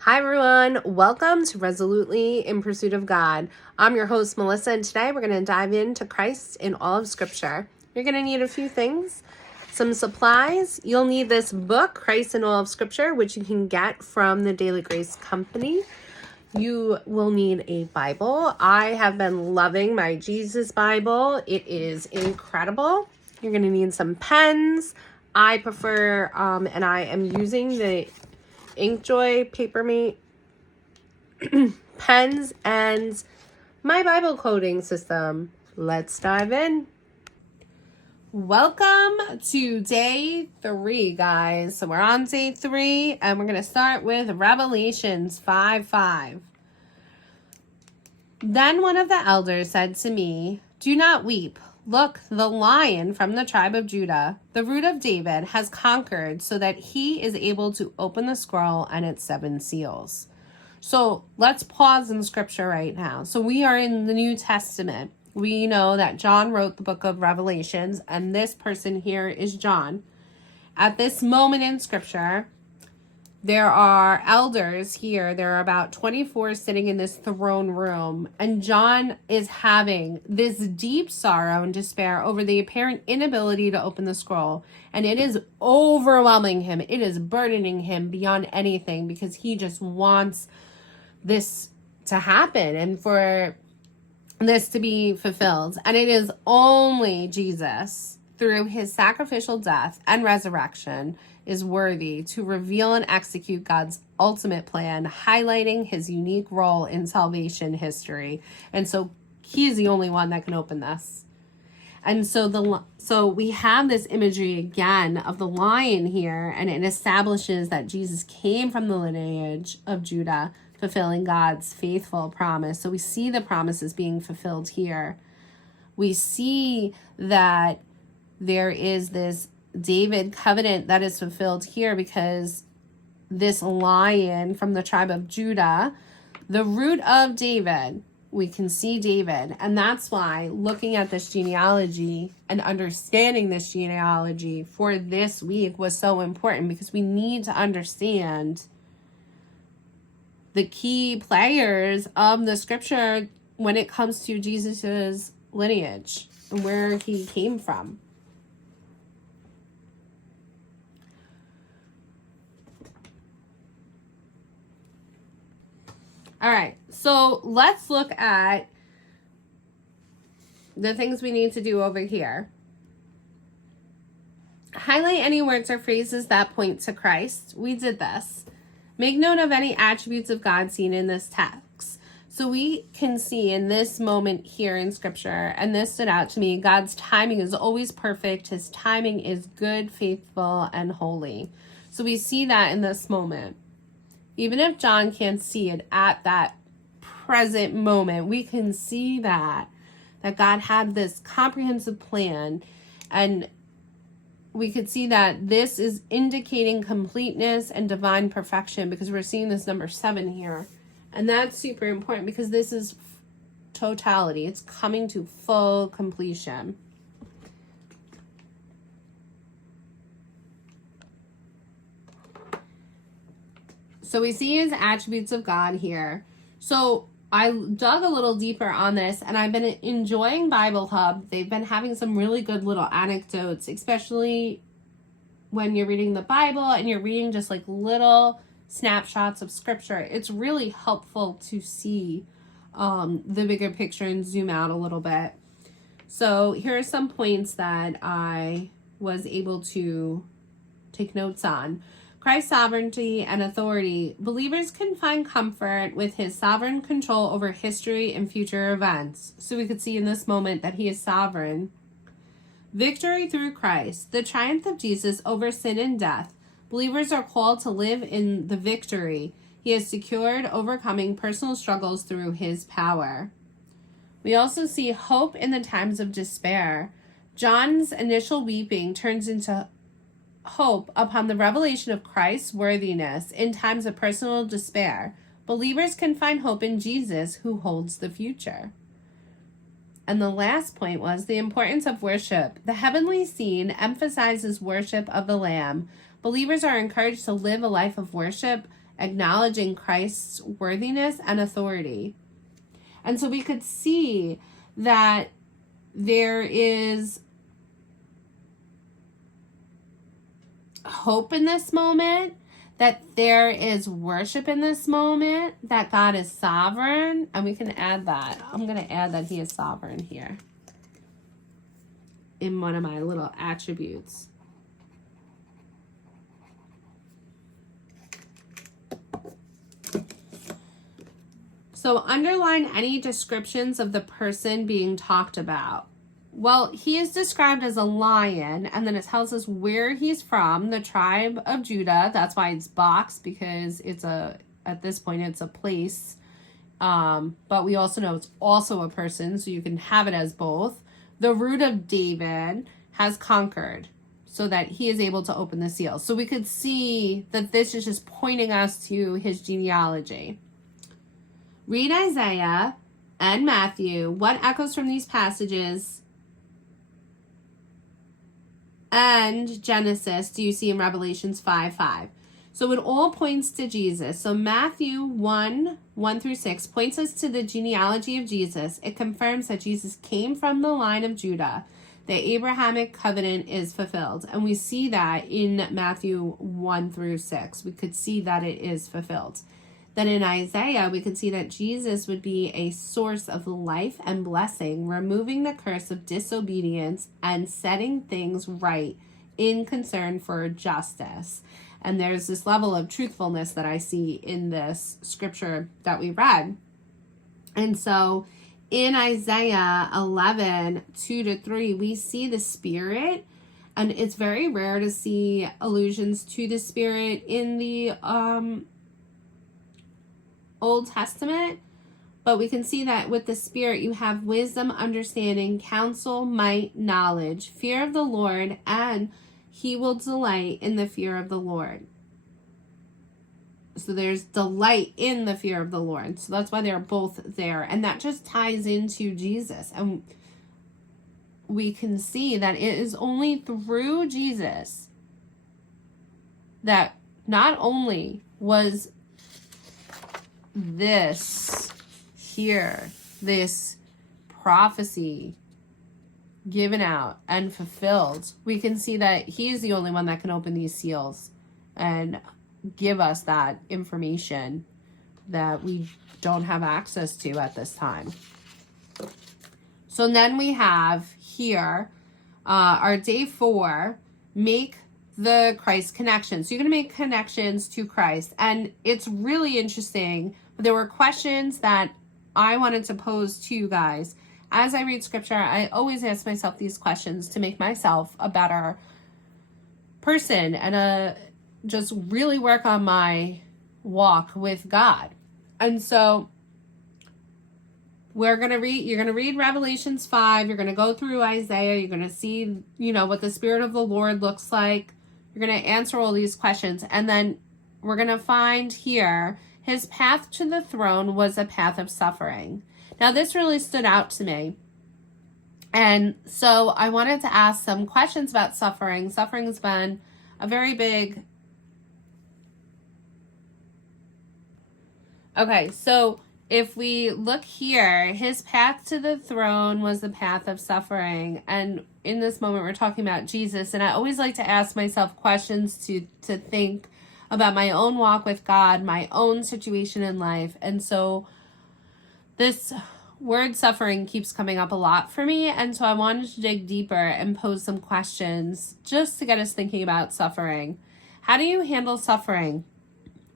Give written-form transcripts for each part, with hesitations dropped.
Hi everyone, welcome to Resolutely in Pursuit of God. I'm your host Melissa, and today we're going to dive into Christ in all of Scripture. You're going to need a few things, some supplies. You'll need this book, Christ in all of Scripture, which you can get from the Daily Grace Company. You will need a Bible. I have been loving my Jesus Bible. It is incredible. You're going to need some pens. I prefer, and I am using the Inkjoy Papermate pens and my Bible coding system. Let's dive in. Welcome to day 3, guys. So we're on day 3 and we're going to start with Revelations 5:5. Then one of the elders said to me, "Do not weep. Look, the Lion from the tribe of Judah, the Root of David, has conquered so that he is able to open the scroll and its 7 seals." So let's pause in Scripture right now. So we are in the New Testament. We know that John wrote the book of Revelations, and this person here is John. At this moment in Scripture, there are elders here. There are about 24 sitting in this throne room. And John is having this deep sorrow and despair over the apparent inability to open the scroll. And it is overwhelming him. It is burdening him beyond anything because he just wants this to happen and for this to be fulfilled. And it is only Jesus, through his sacrificial death and resurrection, is worthy to reveal and execute God's ultimate plan, highlighting his unique role in salvation history. And so he is the only one that can open this. And so we have this imagery again of the lion here, and it establishes that Jesus came from the lineage of Judah, fulfilling God's faithful promise. So we see the promises being fulfilled here. We see that there is this David covenant that is fulfilled here because this lion from the tribe of Judah, the root of David, we can see David. And that's why looking at this genealogy and understanding this genealogy for this week was so important, because we need to understand the key players of the Scripture when it comes to Jesus's lineage and where he came from. All right, so let's look at the things we need to do over here. Highlight any words or phrases that point to Christ. We did this. Make note of any attributes of God seen in this text. So we can see in this moment here in Scripture, and this stood out to me, God's timing is always perfect. His timing is good, faithful, and holy. So we see that in this moment. Even if John can't see it at that present moment, we can see that God had this comprehensive plan, and we could see that this is indicating completeness and divine perfection, because we're seeing this number 7 here. And that's super important because this is totality. It's coming to full completion. So we see his attributes of God here. So I dug a little deeper on this, and I've been enjoying Bible Hub. They've been having some really good little anecdotes, especially when you're reading the Bible and you're reading just like little snapshots of Scripture. It's really helpful to see the bigger picture and zoom out a little bit. So here are some points that I was able to take notes on. Christ's sovereignty and authority. Believers can find comfort with his sovereign control over history and future events. So we could see in this moment that he is sovereign. Victory through Christ. The triumph of Jesus over sin and death. Believers are called to live in the victory he has secured, overcoming personal struggles through his power. We also see hope in the times of despair. John's initial weeping turns into hope upon the revelation of Christ's worthiness in times of personal despair. Believers can find hope in Jesus, who holds the future. And the last point was the importance of worship. The heavenly scene emphasizes worship of the Lamb. Believers are encouraged to live a life of worship acknowledging Christ's worthiness and authority. And so we could see that there is hope in this moment, that there is worship in this moment, that God is sovereign, and we can add that. I'm going to add that he is sovereign here in one of my little attributes. So underline any descriptions of the person being talked about. Well, he is described as a lion, and then it tells us where he's from, the tribe of Judah. That's why it's boxed, because at this point it's a place. But we also know it's also a person, so you can have it as both. The root of David has conquered, so that he is able to open the seal. So we could see that this is just pointing us to his genealogy. Read Isaiah and Matthew. What echoes from these passages and Genesis do you see in Revelations 5:5? So it all points to Jesus. So Matthew 1:1-6 points us to the genealogy of Jesus. It confirms that Jesus came from the line of Judah. The Abrahamic covenant is fulfilled. And we see that in Matthew 1-6. We could see that it is fulfilled. Then in Isaiah, we could see that Jesus would be a source of life and blessing, removing the curse of disobedience and setting things right in concern for justice. And there's this level of truthfulness that I see in this scripture that we read. And so in Isaiah 11:2-3, we see the Spirit, and it's very rare to see allusions to the Spirit in the Old Testament, but we can see that with the Spirit you have wisdom, understanding, counsel, might, knowledge, fear of the Lord, and he will delight in the fear of the Lord. So there's delight in the fear of the Lord. So that's why they're both there. And that just ties into Jesus. And we can see that it is only through Jesus that not only was this here, this prophecy given out and fulfilled, we can see that he is the only one that can open these seals and give us that information that we don't have access to at this time. So then we have here our day 4, make the Christ connection. So you're going to make connections to Christ. And it's really interesting. There were questions that I wanted to pose to you guys. As I read scripture, I always ask myself these questions to make myself a better person and just really work on my walk with God. And so you're going to read Revelations 5. You're going to go through Isaiah. You're going to see, what the Spirit of the Lord looks like. You're going to answer all these questions. And then we're going to find here, his path to the throne was a path of suffering. Now, this really stood out to me. And so I wanted to ask some questions about suffering. Suffering has been a very big... Okay, so if we look here, his path to the throne was the path of suffering. And in this moment, we're talking about Jesus. And I always like to ask myself questions to think about my own walk with God, my own situation in life. And so this word suffering keeps coming up a lot for me. And so I wanted to dig deeper and pose some questions just to get us thinking about suffering. How do you handle suffering?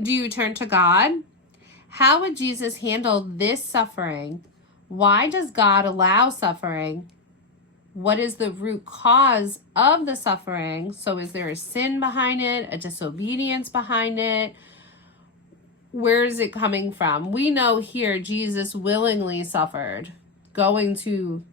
Do you turn to God? How would Jesus handle this suffering? Why does God allow suffering? What is the root cause of the suffering? So is there a sin behind it, a disobedience behind it? Where is it coming from? We know here Jesus willingly suffered, going to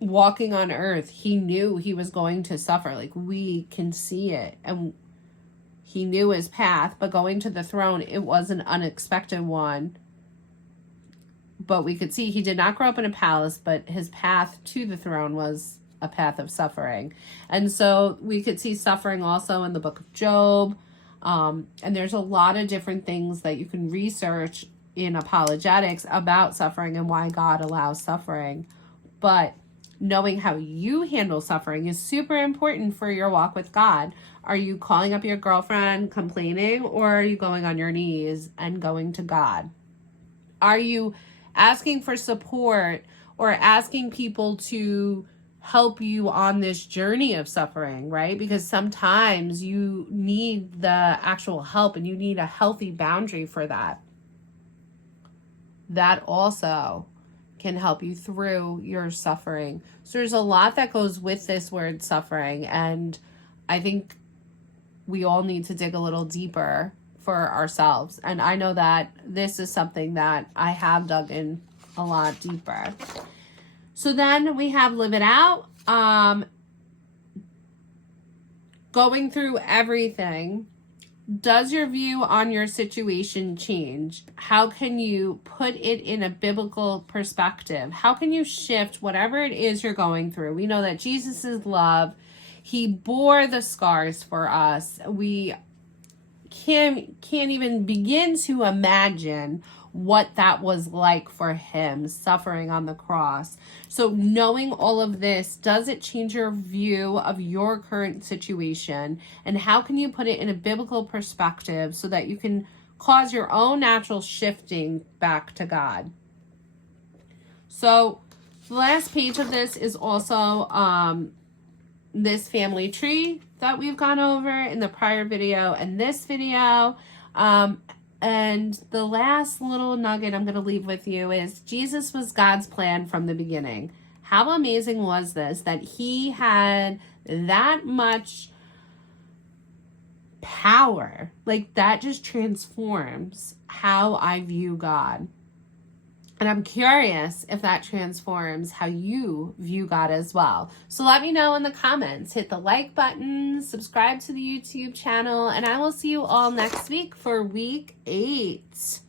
walking on earth. He knew he was going to suffer. Like, we can see it. And he knew his path, but going to the throne, it was an unexpected one. But we could see he did not grow up in a palace, but his path to the throne was a path of suffering. And so we could see suffering also in the book of Job. And there's a lot of different things that you can research in apologetics about suffering and why God allows suffering. But knowing how you handle suffering is super important for your walk with God. Are you calling up your girlfriend complaining, or are you going on your knees and going to God? Are you asking for support or asking people to help you on this journey of suffering, right? Because sometimes you need the actual help and you need a healthy boundary for that. That also can help you through your suffering. So there's a lot that goes with this word suffering, and I think we all need to dig a little deeper for ourselves. And I know that this is something that I have dug in a lot deeper. So then we have live it out. Going through everything. Does your view on your situation change? How can you put it in a biblical perspective? How can you shift whatever it is you're going through? We know that Jesus is love. He bore the scars for us. We can't even begin to imagine what that was like for him, suffering on the cross. So knowing all of this, does it change your view of your current situation? And how can you put it in a biblical perspective so that you can cause your own natural shifting back to God? So the last page of this is also this family tree that we've gone over in the prior video and this video. And the last little nugget I'm going to leave with you is Jesus was God's plan from the beginning. How amazing was this, that he had that much power? Like, that just transforms how I view God. And I'm curious if that transforms how you view God as well. So let me know in the comments. Hit the like button, subscribe to the YouTube channel, and I will see you all next week for week 8.